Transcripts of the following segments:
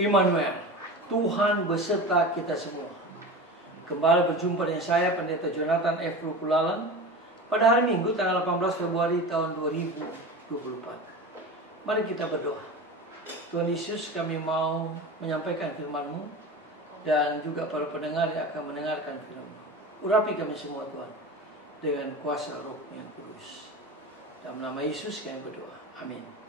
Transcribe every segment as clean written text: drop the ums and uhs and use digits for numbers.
Immanuel, Tuhan beserta kita semua. Kembali berjumpa dengan saya, Pendeta Jonathan F. Rukulalan, pada hari Minggu tanggal 18 Februari tahun 2024. Mari kita berdoa. Tuhan Yesus, kami mau menyampaikan firman-Mu dan juga para pendengar yang akan mendengarkan firman-Mu. Urapi kami semua Tuhan dengan kuasa Roh yang kudus. Dalam nama Yesus kami berdoa. Amin.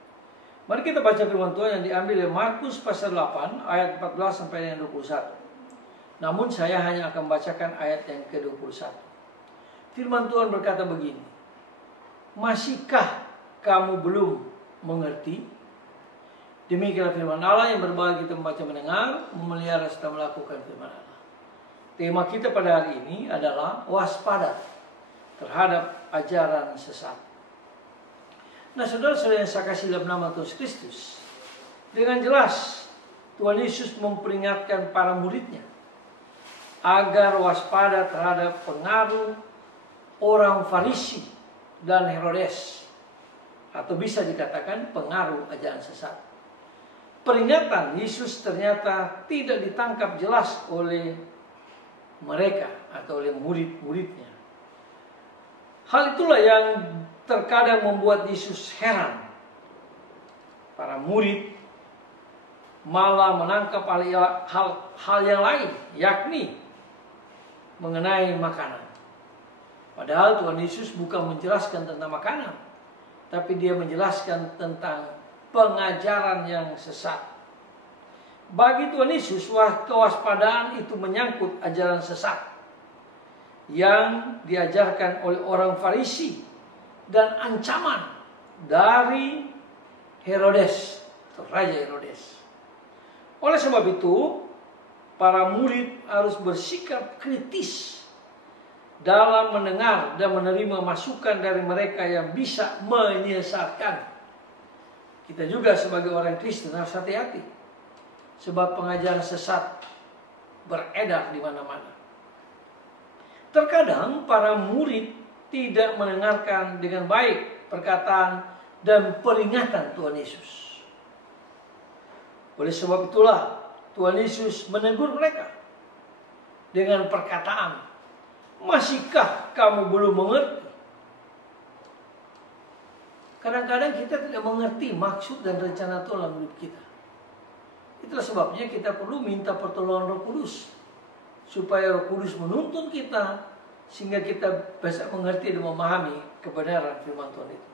Mari kita baca firman Tuhan yang diambil dari Markus pasal 8 ayat 14 sampai dengan 21. Namun saya hanya akan bacakan ayat yang ke-21. Firman Tuhan berkata begini. Masihkah kamu belum mengerti? Demikianlah firman Allah yang berbagi kita membaca, mendengar, memelihara serta melakukan firman Allah. Tema kita pada hari ini adalah waspada terhadap ajaran sesat. Nah, saudara-saudara yang saya kasih dalam nama Tuhan Kristus, dengan jelas Tuhan Yesus memperingatkan para muridnya agar waspada terhadap pengaruh orang Farisi dan Herodes, atau bisa dikatakan pengaruh ajaran sesat. Peringatan Yesus ternyata tidak ditangkap jelas oleh mereka atau oleh murid-muridnya. Hal itulah yang terkadang membuat Yesus heran. Para murid malah menangkap hal yang lain, yakni mengenai makanan. Padahal Tuhan Yesus bukan menjelaskan tentang makanan, tapi dia menjelaskan tentang pengajaran yang sesat. Bagi Tuhan Yesus, kewaspadaan itu menyangkut ajaran sesat yang diajarkan oleh orang Farisi dan ancaman dari Herodes, Raja Herodes. Oleh sebab itu, para murid harus bersikap kritis dalam mendengar dan menerima masukan dari mereka yang bisa menyesatkan. Kita juga sebagai orang Kristen harus hati-hati, sebab pengajaran sesat beredar di mana-mana. Terkadang para murid tidak mendengarkan dengan baik perkataan dan peringatan Tuhan Yesus. Oleh sebab itulah Tuhan Yesus menegur mereka dengan perkataan, masihkah kamu belum mengerti? Kadang-kadang kita tidak mengerti maksud dan rencana Tuhan dalam hidup kita. Itulah sebabnya kita perlu minta pertolongan Roh Kudus, supaya Roh Kudus menuntun kita, sehingga kita bisa mengerti dan memahami kebenaran firman Tuhan itu.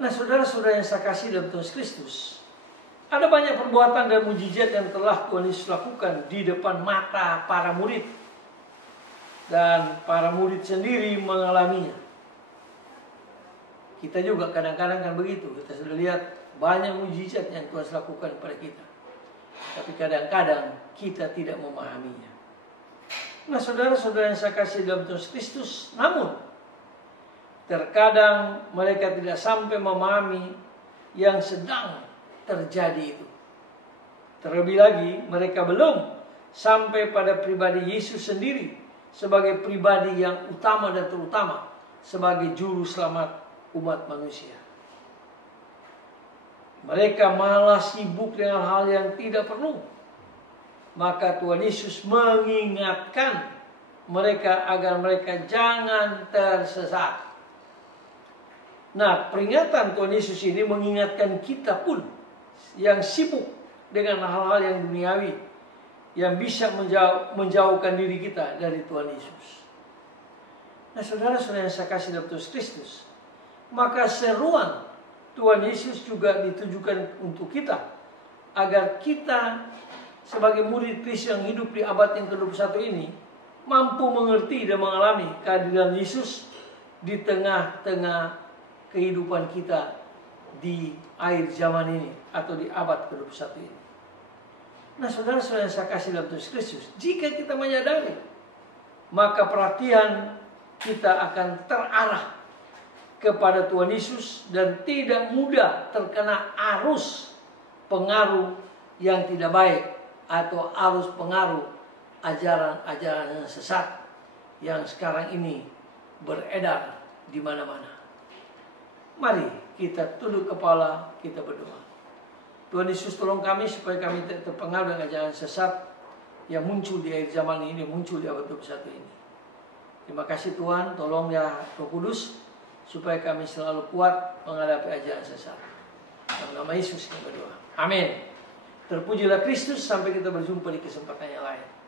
Nah, saudara-saudara yang saya kasih dalam Tuhan Kristus, ada banyak perbuatan dan mujizat yang telah Tuhan Yesus lakukan di depan mata para murid. Dan para murid sendiri mengalaminya. Kita juga kadang-kadang kan begitu. Kita sudah lihat banyak mujizat yang Tuhan lakukan pada kita. Tapi kadang-kadang kita tidak memahaminya. Nah, saudara-saudara yang saya kasih dalam Tuhan Kristus, namun terkadang mereka tidak sampai memahami yang sedang terjadi itu. Terlebih lagi, mereka belum sampai pada pribadi Yesus sendiri sebagai pribadi yang utama dan terutama sebagai juru selamat umat manusia. Mereka malah sibuk dengan hal yang tidak perlu. Maka Tuhan Yesus mengingatkan mereka agar mereka jangan tersesat. Nah, peringatan Tuhan Yesus ini mengingatkan kita pun yang sibuk dengan hal-hal yang duniawi, yang bisa menjauhkan diri kita dari Tuhan Yesus. Nah, saudara-saudara yang saya kasih dalam Tuhan Kristus, maka seruan Tuhan Yesus juga ditujukan untuk kita, agar kita sebagai murid Kristus yang hidup di abad yang ke-21 ini mampu mengerti dan mengalami kehadiran Yesus di tengah-tengah kehidupan kita di akhir zaman ini atau di abad ke-21 ini. Nah, saudara-saudara yang saya kasih dalam Tuhan Kristus, jika kita menyadari, maka perhatian kita akan terarah kepada Tuhan Yesus dan tidak mudah terkena arus pengaruh yang tidak baik atau arus pengaruh ajaran-ajaran yang sesat yang sekarang ini beredar di mana-mana. Mari kita tunduk kepala, kita berdoa. Tuhan Yesus tolong kami supaya kami tidak terpengaruh dengan ajaran sesat yang muncul di akhir zaman ini, muncul di abad 21 ini. Terima kasih Tuhan, tolong ya Roh Kudus supaya kami selalu kuat menghadapi ajaran sesat. Dalam nama Yesus kami berdoa. Amin. Terpujilah Kristus, sampai kita berjumpa di kesempatan yang lain.